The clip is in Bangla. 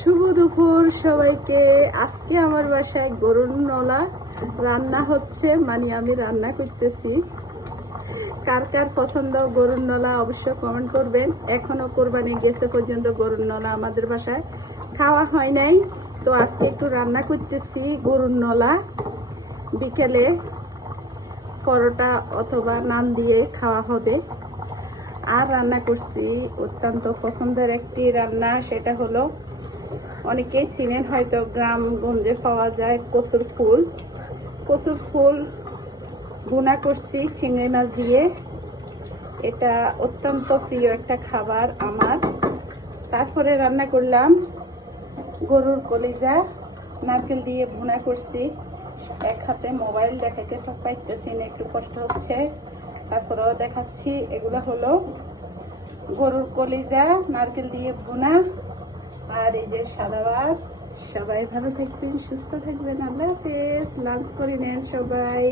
শুভ দুপুর সবাইকে। আজকে আমার বাসায় গরুর নলা রান্না হচ্ছে, মানে আমি রান্না করতেছি। কার কার পছন্দ গরুর নলা অবশ্য কমেন্ট করবেন। এখনো কোরবানি গেছে পর্যন্ত গরুর নলা আমাদের বাসায় খাওয়া হয় নাই, তো আজকে একটু রান্না করতেছি গরুর নলা। বিকেলে পরোটা অথবা নান দিয়ে খাওয়া হবে। আর রান্না করছি অত্যন্ত পছন্দের একটি রান্না, সেটা হলো অনেকেই চিনেন হয়তো, গ্রামগঞ্জে পাওয়া যায় কচুর ফুল। কচুর ফুল ভুনা করছি চিংড়ি মাছ দিয়ে। এটা অত্যন্ত প্রিয় একটা খাবার আমার। তারপরে রান্না করলাম গরুর কলিজা, নারকেল দিয়ে ভুনা করছি। এক হাতে মোবাইল দেখাতে পাইতেছি না, একটু কষ্ট হচ্ছে, তারপরেও দেখাচ্ছি। এগুলো হলো গরুর কলিজা, নারকেল দিয়ে ভুনা, আর এই যে সাদা ভাত। সবাই ভালো থাকবেন, সুস্থ থাকবেন। আল্লাহ হাফেজ। লাঞ্চ করে নেন সবাই।